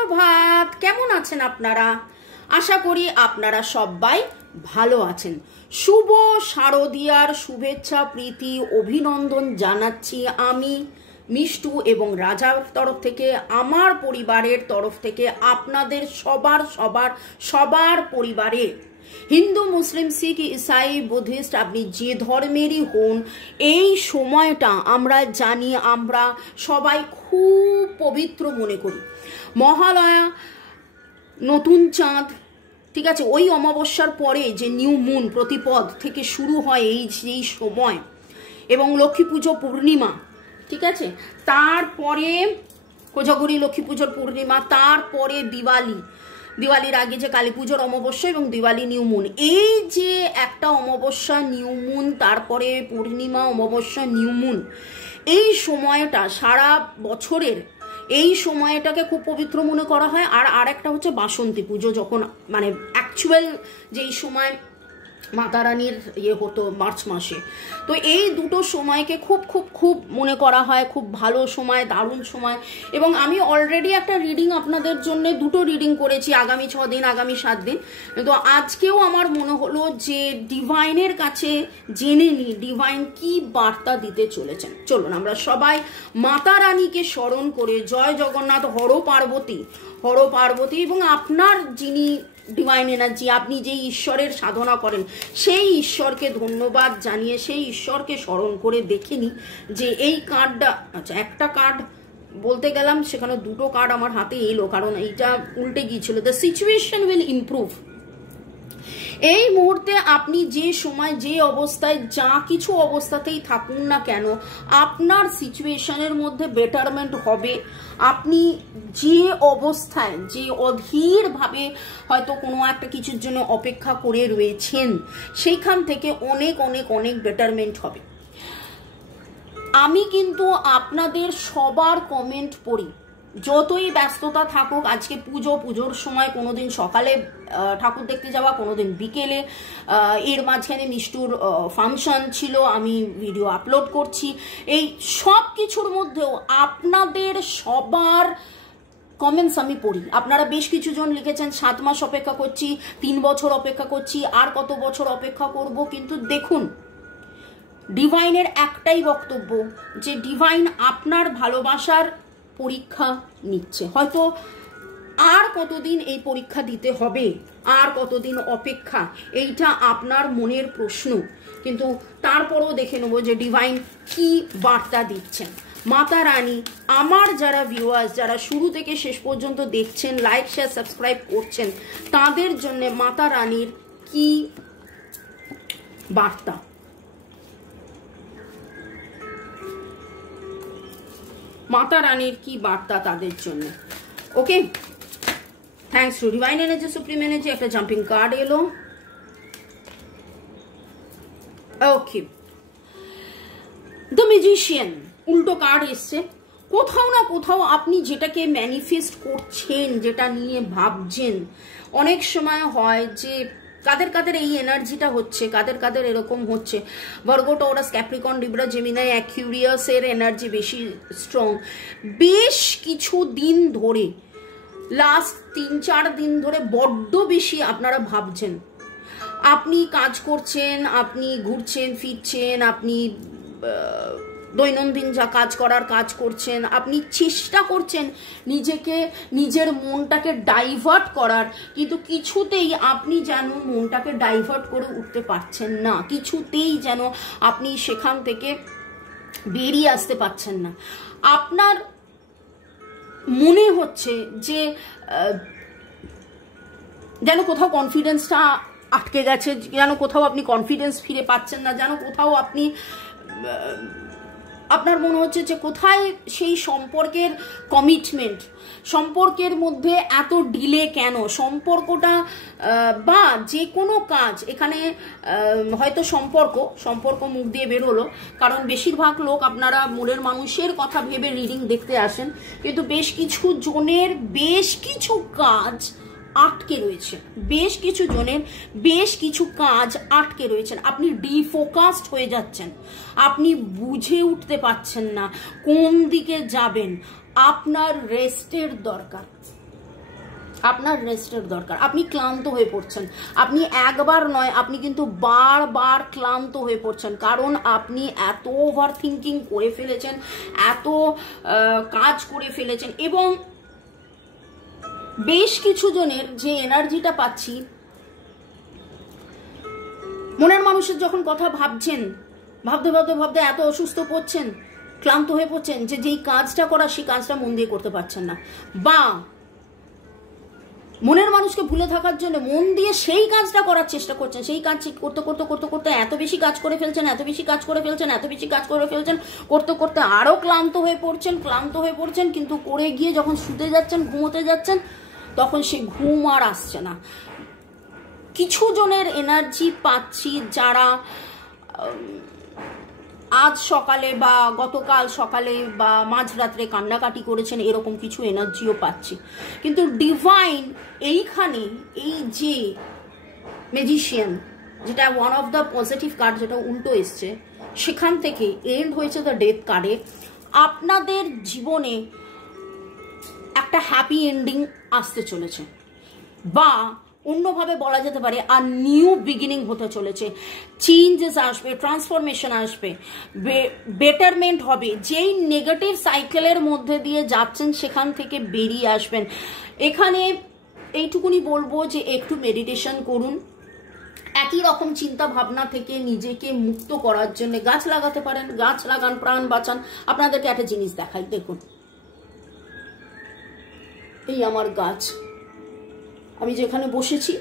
সুপ্রভাত। কেমন আছেন আপনারা? আশা করি আপনারা সবাই ভালো আছেন। শুভ শারদিয়ার শুভেচ্ছা, প্রীতি, অভিনন্দন জানাচ্ছি আমি মিষ্টু এবং রাজার তরফ থেকে, আমার পরিবারের তরফ থেকে আপনাদের সবার পরিবারে। হিন্দু, মুসলিম, শিখ, ইসাই, বুদ্ধিস্ট, আপনি যে ধর্মেরই হন, এই সময়টা আমরা জানি, আমরা সবাই খুব পবিত্র মনে করি। মহালয়া, নতুন চাঁদ, ঠিক আছে, ওই অমাবস্যার পরে যে নিউ মুন প্রতিপদ থেকে শুরু হয় এই সময়, এবং লক্ষ্মী পুজো পূর্ণিমা, ঠিক আছে, তারপরে কোজাগরি লক্ষ্মী পুজোর পূর্ণিমা, তারপরে দিওয়ালির আগে যে কালী পুজোর অমাবস্যা এবং দিওয়ালি নিউ মুন, এই যে একটা অমাবস্যা নিউ মুন, তারপরে পূর্ণিমা, অমাবস্যা, নিউ মুন, এই সময়টা সারা বছরের এই সময়টাকে খুব পবিত্র মনে করা হয়। আর একটা হচ্ছে বাসন্তী পুজো, যখন মানে অ্যাকচুয়াল যেই সময় মাতা রানীর হতো মার্চ মাসে। তো এই দুটো সময়কে খুব খুব খুব মনে করা হয়, খুব ভালো সময়, দারুণ সময়। এবং আমি অলরেডি একটা রিডিং আপনাদের জন্য, দুটো রিডিং করেছি, আগামী 6 দিন, আগামী 7 দিন। তো আজকেও আমার মনে হলো যে ডিভাইনের কাছে জেনে নিই ডিভাইন কি বার্তা দিতে চলেছেন। চলুন আমরা সবাই মাতা রানীকে স্মরণ করে জয় জগন্নাথ, হর পার্বতী এবং আপনার যিনি ডিভাইন এনার্জি, আপনি যে ঈশ্বরের সাধনা করেন, সেই ঈশ্বরকে ধন্যবাদ জানিয়ে সেই ঈশ্বরকে স্মরণ করে দেখে নিই যে এই কার্ডটা, আচ্ছা একটা কার্ড বলতে গেলাম, সেখানে দুটো কার্ড আমার হাতে এলো, কারণ এইটা উল্টে গিয়েছিল। The situation will improve. এই মুহূর্তে আপনি যে সময়, যে অবস্থায়, যা কিছু অবস্থাতেই থাকুন না কেন, আপনার সিচুয়েশনের মধ্যে বেটারমেন্ট হবে। আপনি যে অবস্থায়, যে অধীরভাবে হয়তো কোনো একটা কিছুর জন্য অপেক্ষা করে রয়েছেন, সেইখান থেকে অনেক অনেক অনেক বেটারমেন্ট হবে। আমি কিন্তু আপনাদের সবার কমেন্ট পড়ি, যতই ব্যস্ততা থাকুক। আজকে পুজোর সময় কোনোদিন সকালে ঠাকুর দেখতে যাওয়া, কোনোদিন বিকেলে, এর মাঝখানে মিষ্টুর ফাংশন ছিল, আমি ভিডিও আপলোড করছি। এই সব কিছুর মধ্যেও আপনাদের সবার কমেন্টস আমি পড়ি। আপনারা বেশ কিছু জন লিখেছেন 7 মাস অপেক্ষা করছি, 3 বছর অপেক্ষা করছি, আর কত বছর অপেক্ষা করব। কিন্তু দেখুন, ডিভাইনের একটাই বক্তব্য যে ডিভাইন আপনার ভালোবাসার পরীক্ষা নিচ্ছে। হয়তো আর কতদিন এই পরীক্ষা দিতে হবে, আর কতদিন অপেক্ষা, এইটা আপনার মনের প্রশ্ন। কিন্তু তারপরও দেখে নেব যে ডিভাইন কি বার্তা দিচ্ছেন। মাতা রানী, আমার যারা ভিউয়ার্স, যারা শুরু থেকে শেষ পর্যন্ত দেখছেন, লাইক, শেয়ার, সাবস্ক্রাইব করছেন, তাদের জন্য মাতা রানীর কি বার্তা। মাতা রানীর কি বার্তা তাদের জন্য। Okay, thanks to divine energy, supreme energy. একটা জাম্পিং কার্ড এলো। ওকে, দ্য ম্যাজিশিয়ান, উল্টো কার্ড এসছে। কোথাও না কোথাও আপনি যেটাকে ম্যানিফেস্ট করছেন, যেটা নিয়ে ভাবছেন, অনেক সময় হয় যে কাদের এই এনার্জিটা হচ্ছে, কাদের এরকম হচ্ছে। Virgo, Taurus, Capricorn, Libra, Gemini, Aquarius এর এনার্জি বেশি স্ট্রং। বেশ কিছু দিন ধরে, লাস্ট 3-4 দিন ধরে বড্ড বেশি আপনারা ভাবছেন। আপনি কাজ করছেন, আপনি ঘুরছেন ফিরছেন, আপনি দৈনন্দিন যা কাজ করার কাজ করছেন, আপনি চেষ্টা করছেন নিজের মনটাকে ডাইভার্ট করার, কিন্তু কিছুতেই আপনি যেন মনটাকে ডাইভার্ট করে উঠতে পারছেন না, কিছুতেই যেন আপনি সেখান থেকে বেরিয়ে আসতে পারছেন না। আপনার মনে হচ্ছে যে যেন কোথাও কনফিডেন্সটা আটকে গেছে, যেন কোথাও আপনি কনফিডেন্স ফিরে পাচ্ছেন না, যেন কোথাও আপনি, আপনার মনে হচ্ছে যে কোথায় সেই সম্পর্কের কমিটমেন্ট, সম্পর্কের মধ্যে এত ডিলে কেন, সম্পর্কটা বা যে কোনো কাজ। এখানে হয়তো সম্পর্ক মুখ দিয়ে বেরোলো, কারণ বেশিরভাগ লোক আপনারা মনের মানুষের কথা ভেবে রিডিং দেখতে আসেন, কিন্তু বেশ কিছু জনের বেশ কিছু কাজ আটকে রয়েছে, বেশ কিছু জনের বেশ কিছু কাজ আটকে রয়েছেন। আপনি ডিফোকাসড হয়ে যাচ্ছেন, আপনি বুঝে উঠতে পারছেন না কোন দিকে যাবেন। আপনার রেস্টের দরকার। আপনার রেস্টের দরকার। আপনি ক্লান্ত হয়ে পড়ছেন, আপনি একবার নয়, আপনি কিন্তু বারবার ক্লান্ত হয়ে পড়ছেন, কারণ আপনি এত ওভার থিঙ্কিং করে ফেলেছেন, এত কাজ করে ফেলেছেন। এবং বেশ কিছু জনের যে এনার্জিটা পাচ্ছি, মনের মানুষের যখন কথা ভাবছেন, ভাবতে ভাবতে ভাবতে এত অসুস্থ পড়ছেন, ক্লান্ত হয়ে পড়ছেন, যে যেই কাজটা করা সেই কাজটা মন দিয়ে করতে পারছেন না, বা মনের মানুষকে ভুলে থাকার জন্য মন দিয়ে সেই কাজটা করার চেষ্টা করছেন, সেই কাজ করতে করতে করতে করতে এত বেশি কাজ করে ফেলছেন, এত বেশি কাজ করে ফেলছেন, এত বেশি কাজ করে ফেলছেন, করতে করতে আরো ক্লান্ত হয়ে পড়ছেন, কিন্তু করে গিয়ে যখন শুতে যাচ্ছেন, ঘুমোতে যাচ্ছেন, তখন সেই ঘুম আর আসছে না। কিছু জনের এনার্জি পাচ্ছি যারা আজ সকালে বা গতকাল সকালে বা মাঝরাত্রে কান্নাকাটি করেছেন, এরকম কিছু এনার্জিও পাচ্ছি। কিন্তু ডিভাইন এইখানে, এই যে ম্যাজিশিয়ান, যেটা one of the positive card, যেটা উল্টো এসছে, সেখান থেকে এন্ড হয়েছে দ্য ডেথ কার্ডে। আপনাদের জীবনে একটা হ্যাপি এন্ডিং আসতে চলেছে, বা অন্যভাবে বলা যেতে পারে আর নিউ বিগিনিং হতে চলেছে। চেঞ্জেস আসবে, ট্রান্সফরমেশন আসবে, বেটারমেন্ট হবে। যেই নেগেটিভ সাইকেলের মধ্যে দিয়ে যাচ্ছেন সেখান থেকে বেরিয়ে আসবেন। এখানে এইটুকুনি বলবো যে একটু মেডিটেশন করুন, একই রকম চিন্তা ভাবনা থেকে নিজেকে মুক্ত করার জন্য গাছ লাগাতে পারেন, গাছ লাগান, প্রাণ বাঁচান। আপনাদেরকে একটা জিনিস দেখাই, দেখুন, এই আমার গাছ, আমি যেখানে বসেছি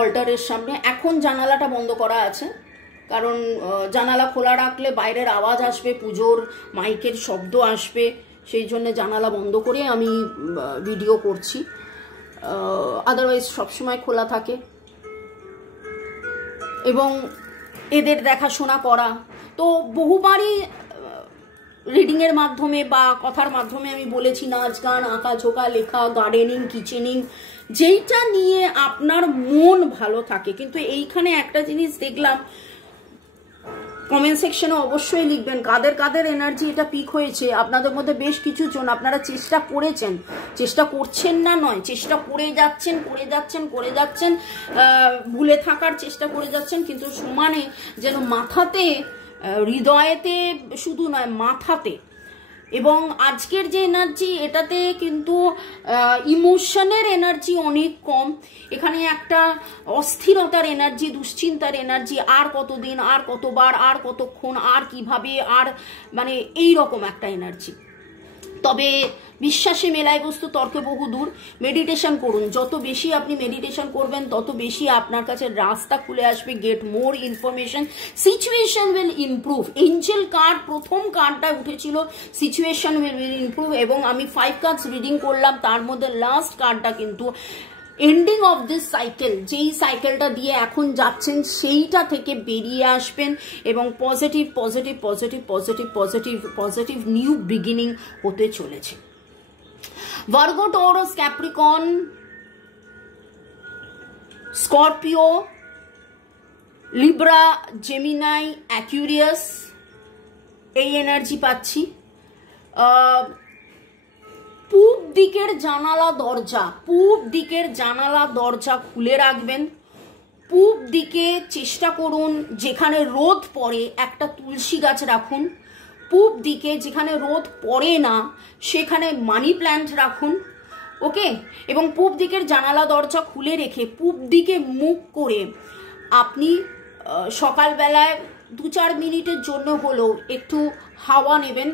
অল্টারের সামনে। এখন জানালাটা বন্ধ করা আছে, কারণ জানালা খোলা রাখলে বাইরের আওয়াজ আসবে, পুজোর মাইকের শব্দ আসবে, সেই জন্য জানালা বন্ধ করে আমি ভিডিও করছি। আদারওয়াইজ সবসময় খোলা থাকে। এবং এদের দেখাশোনা করা তো বহুবারই রিডিংয়ের মাধ্যমে বা কথার মাধ্যমে আমি বলেছি, নাচ গান, আঁকা ঝোঁকা, লেখা, গার্ডেনিং, কিচেনিং, যেইটা নিয়ে আপনার মন ভালো থাকে। কিন্তু এইখানে একটা জিনিস দেখলাম, কমেন্ট সেকশনে অবশ্যই লিখবেন কাদের কাদের এনার্জি এটা পিক হয়েছে। আপনাদের মধ্যে বেশ কিছু জন আপনারা চেষ্টা করেছেন, চেষ্টা করছেন না নয়, চেষ্টা করে যাচ্ছেন, ভুলে থাকার চেষ্টা করে যাচ্ছেন, কিন্তু সমানে যেন মাথাতে, হৃদয়েতে শুধু নয়, মাথাতে। এবং আজকের যে এনার্জি, এটাতে কিন্তু ইমোশনের এনার্জি অনেক কম। এখানে একটা অস্থিরতার এনার্জি, দুশ্চিন্তার এনার্জি, আর কতদিন, আর কতবার, আর কতক্ষণ, আর কিভাবে, আর মানে এই রকম একটা এনার্জি। তবে বিশ্বাসে মেলায় বস্তু, তর্কে বহু দূর। মেডিটেশন করুন, যত বেশি আপনি মেডিটেশন করবেন তত বেশি আপনার কাছে রাস্তা খুলে আসবে। Get more information, situation will improve. Angel card প্রথম কার্ডটা উঠেছিল, সিচুয়েশন উইল ইমপ্রুভ। এবং আমি 5 কার্ডস রিডিং করলাম, তার মধ্যে লাস্ট কার্ডটা কিন্তু এন্ডিং অফ দিস সাইকেল, যেই সাইকেলটা দিয়ে এখন যাচ্ছেন সেইটা থেকে বেরিয়ে আসবেন এবং positive positive positive positive positive positive new beginning হতে চলেছে। Virgo, Taurus, Capricorn, Scorpio, Libra, Gemini, Aquarius, এই এনার্জি পাচ্ছি। পূব দিকের জানালা দরজা খুলে রাখবেন। পূব দিকে চেষ্টা করুন, যেখানে রোদ পড়ে একটা তুলসী গাছ রাখুন। পূব দিকে যেখানে রোদ পড়ে না সেখানে মানি প্ল্যান্ট রাখুন, ওকে। এবং পূব দিকের জানালা দরজা খুলে রেখে পূব দিকে মুখ করে আপনি সকালবেলায় 2-4 মিনিটের জন্য হলেও একটু হাওয়া নেবেন,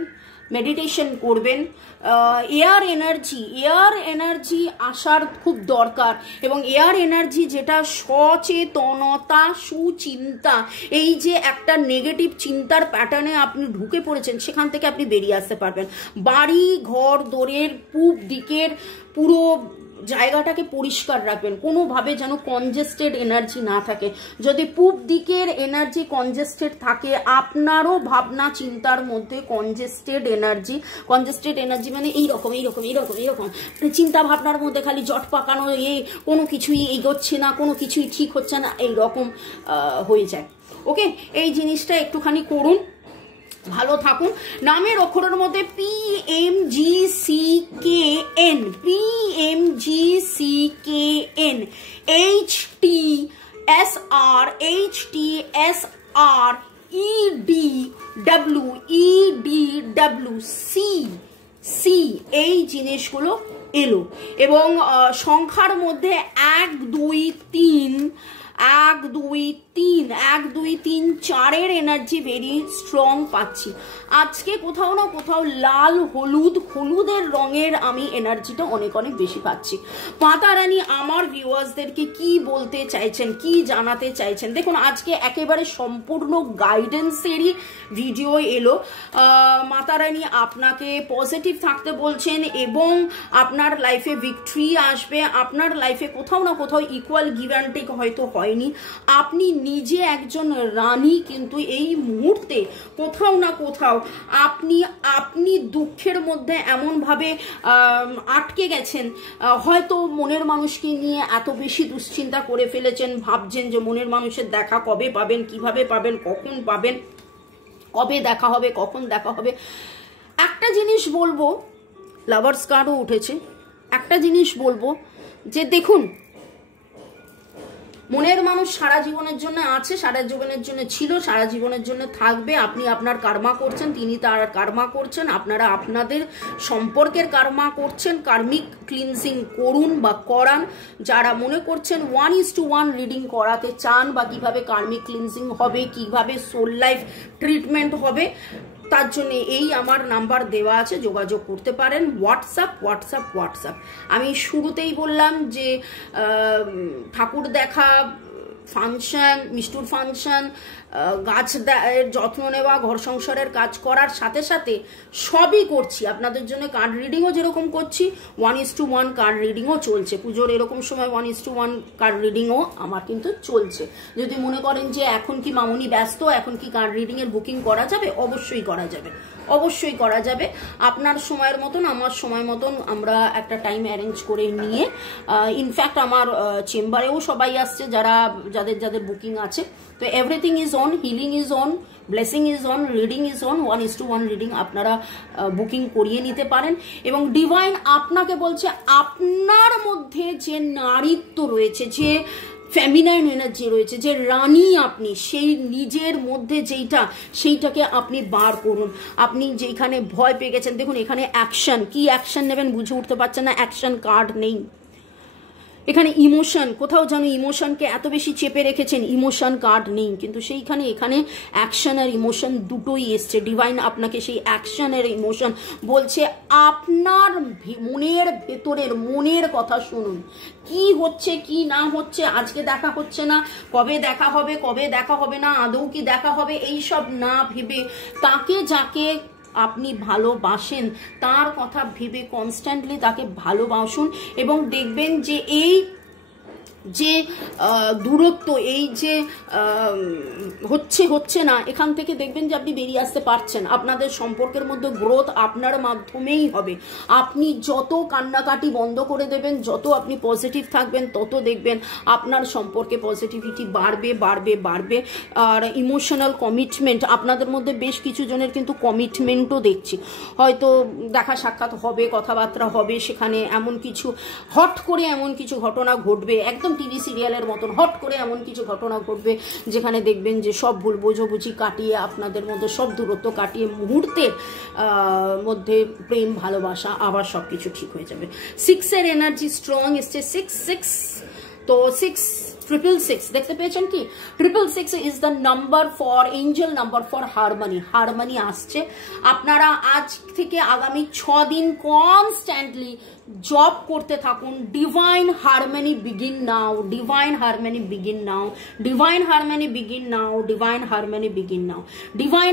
মেডিটেশন করবেন। এয়ার এনার্জি আসার খুব দরকার। এবং এয়ার এনার্জি যেটা সচেতনতা, সুচিন্তা, এই যে একটা নেগেটিভ চিন্তার প্যাটার্নে আপনি ঢুকে পড়েছেন, সেখান থেকে আপনি বেরিয়ে আসতে পারবেন। বাড়ি ঘর দোরের পূব দিকের পুরো জায়গাটাকে পরিষ্কার রাখবেন, কোনোভাবে যেন কনজেস্টেড এনার্জি না থাকে। যদি পূব দিকের এনার্জি কনজেস্টেড থাকে, আপনারও ভাবনা চিন্তার মধ্যে কনজেস্টেড এনার্জি মানে এইরকম চিন্তা ভাবনার মধ্যে খালি জট পাকানো, কোনো কিছুই এগোচ্ছে না, কোনো কিছুই ঠিক হচ্ছে না, এইরকম হয়ে যায়, ওকে। এই জিনিসটা একটুখানি করুন, ভালো থাকুন। নামের অক্ষরের মধ্যে PMGCKN, PMG এই জিনিসগুলো এলো। এবং সংখ্যার মধ্যে 1 2 3 1 2 3 1 2 3 4-এর এনার্জি ভেরি স্ট্রং পাচ্ছি। আজকে কোথাও না কোথাও লাল হলুদের রঙের আমি এনার্জিটা অনেক অনেক বেশি পাচ্ছি। মাতা রানী আমার ভিউয়ার্সদেরকে কি বলতে চাইছেন, কি জানাতে চাইছেন, দেখুন আজকে একেবারে সম্পূর্ণ গাইডেন্সেরই ভিডিও এলো। মাতা রানী আপনাকে পজিটিভ থাকতে বলছেন এবং আপনার লাইফে ভিক্টরি আসবে। আপনার লাইফে কোথাও না কোথাও ইকুয়াল গিভ অ্যান্ড টেক হয়তো হয়নি, আপনি নিজে একজন রানী, কিন্তু এই মুহূর্তে কোথাও না কোথাও আপনি দুঃখের মধ্যে এমনভাবে আটকে গেছেন, হয়তো মনের মানুষকে নিয়ে এত বেশি দুশ্চিন্তা করে ফেলেছেন, ভাবছেন যে মনের মানুষের দেখা কবে পাবেন, কিভাবে পাবেন, কখন পাবেন, কবে দেখা হবে, কখন দেখা হবে। একটা জিনিস বলবো, লাভার্স কার্ডও উঠেছে, একটা জিনিস বলবো যে দেখুন মনের মানুষ সারা জীবনের জন্য আছে, সারা জীবনের জন্য ছিল, সারা জীবনের জন্য থাকবে। আপনি আপনার কার্মা করছেন, তিনি তার কার্মা করছেন, আপনারা আপনাদের সম্পর্কের কার্মা করছেন। কার্মিক ক্লিনজিং করুন বা করান। যারা মনে করছেন 1:1 রিডিং করাতে চান বা কিভাবে কার্মিক ক্লিনজিং হবে, কিভাবে সোল লাইফ ট্রিটমেন্ট হবে, তার জন্য এই আমার নাম্বার দেওয়া আছে, যোগাযোগ করতে পারেন। হোয়াটসঅ্যাপ। আমি শুরুতেই বললাম যে ঠাকুর দেখা, ফাংশন, মিষ্টুর ফাংশন, গাছ যত্ন নেওয়া, ঘর সংসারের কাজ করার সাথে সাথে সবই করছি আপনাদের জন্য। কার্ড রিডিংও যেরকম করছি 1:1 কার্ড রিডিংও চলছে। পুজোর এরকম সময় 1:1 কার্ড রিডিংও আমার কিন্তু চলছে। যদি মনে করেন যে এখন কি মামুনি ব্যস্ত, এখন কি কার্ড রিডিংয়ের বুকিং করা যাবে, অবশ্যই করা যাবে, অবশ্যই করা যাবে। আপনার সময়ের মতন আমার সময় মতন আমরা একটা টাইম অ্যারেঞ্জ করে নিয়ে, ইনফ্যাক্ট আমার চেম্বারেও সবাই আসছে যাদের বুকিং আছে। তো everything is on, healing is on, blessing is on, reading is on. 1:1 reading আপনারা বুকিং করিয়ে নিতে পারেন। এবং ডিভাইন আপনাকে বলছে আপনার মধ্যে যে নারীত্ব রয়েছে, যে ফেমিনাইন এনার্জি রয়েছে, যে রানী আপনি, সেই নিজের মধ্যে সেইটাকে আপনি বার করুন। আপনি যেখানে ভয় পেয়ে গেছেন, দেখুন এখানে অ্যাকশন, কি অ্যাকশন নেবেন বুঝে উঠতে পারছেন না, অ্যাকশন কার্ড নেই। এখানে ইমোশন, কোথাও যেন ইমোশনকে এত বেশি চেপে রেখেছেন, ইমোশন কার্ড নেই, কিন্তু সেইখানে এখানে অ্যাকশন আর ইমোশন দুটোই এসছে। ডিভাইন আপনাকে সেই অ্যাকশন আর ইমোশন বলছে, আপনার মনের ভেতরের মনের কথা শুনুন। কি হচ্ছে কি না হচ্ছে, আজকে দেখা হচ্ছে না, কবে দেখা হবে, কবে দেখা হবে না, আদৌ কি দেখা হবে, এইসব না ভেবে তাকে যাকে আপনি ভালোবাসেন তার কথা ভেবে কনস্ট্যান্টলি তাকে ভালোবাসুন। এবং দেখবেন যে এই যে দূরত্ব, এই যে হচ্ছে না, এখান থেকে দেখবেন যে আপনি বেরিয়ে আসতে পারছেন। আপনাদের সম্পর্কের মধ্যে গ্রোথ আপনার মাধ্যমেই হবে। আপনি যত কান্নাকাটি বন্ধ করে দেবেন, যত আপনি পজিটিভ থাকবেন, তত দেখবেন আপনার সম্পর্কে পজিটিভিটি বাড়বে। আর ইমোশনাল কমিটমেন্ট আপনাদের মধ্যে বেশ কিছু জনের কিন্তু কমিটমেন্টও দেখছি। হয়তো দেখা সাক্ষাৎ হবে, কথাবার্তা হবে, সেখানে এমন কিছু হট করে এমন কিছু ঘটনা ঘটবে, একদম টিভি সিরিয়ালের মতন হট করে এমন কিছু ঘটনা ঘটবে যেখানে দেখবেন যে সব ভুল বোঝাবুঝি কাটিয়ে, আপনাদের মধ্যে সব দূরত্ব কাটিয়ে মুহূর্তের মধ্যে প্রেম ভালোবাসা আবার সবকিছু ঠিক হয়ে যাবে। 6-এর এনার্জি স্ট্রং এসছে, 6 তো 666 দেখতে পেয়েছেন কি? 666 is the number for Angel number for harmony আসছে। আপনারা আজ থেকে আগামী 6 দিন কনস্ট্যান্টলি জব করতে থাকুন। ডিভাইন হারমোনি বিগিন নাও, ডিভাইন হারমোনি বিগিন নাও, ডিভাইন হারমোনি বিগিন নাও, ডিভাইন হারমোনি বিগিন নাও,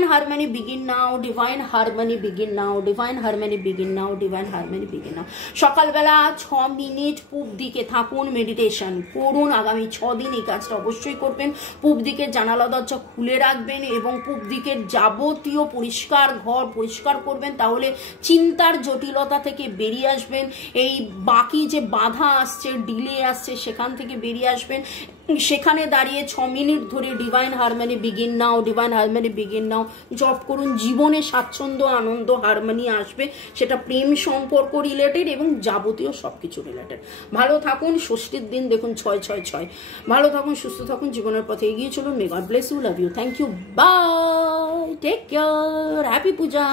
ডিভাইন হারমোনি বিগিন নাও, ডিভাইন হারমোনি বিগিন নাও, ডিভাইন হারমোনি বিগিন নাও, divine harmony begin নাও। সকালবেলা 6 minute পূব দিকে থাকুন, মেডিটেশন করুন। আগামী 6 দিন এই কাজটা অবশ্যই করবেন। পূব দিকের জানালা দরজা খুলে রাখবেন এবং পূব দিকের যাবতীয় পরিষ্কার ঘর পরিষ্কার করবেন। তাহলে চিন্তার জটিলতা থেকে বেরিয়ে আসবেন। এই বাকি যে বাধা আসছে, ডিলে আসছে, সেখান থেকে বেরিয়ে আসবেন। সেখানে দাঁড়িয়ে 6 মিনিট ধরে ডিভাইন হারমোনি বিগিন নাও, ডিভাইন হারমোনি বিগিন নাও জপ করুন। জীবনে স্বাচ্ছন্দ্য, আনন্দ, হারমোনি আসবে। সেটা প্রেম সম্পর্ক রিলেটেড এবং যাবতীয় সবকিছু রিলেটেড। ভালো থাকুন। ষষ্ঠীর দিন দেখুন 666। ভালো থাকুন, সুস্থ থাকুন, জীবনের পথে এগিয়ে চলুন। May God bless you, love you, thank you, bye, take care, happy Puja.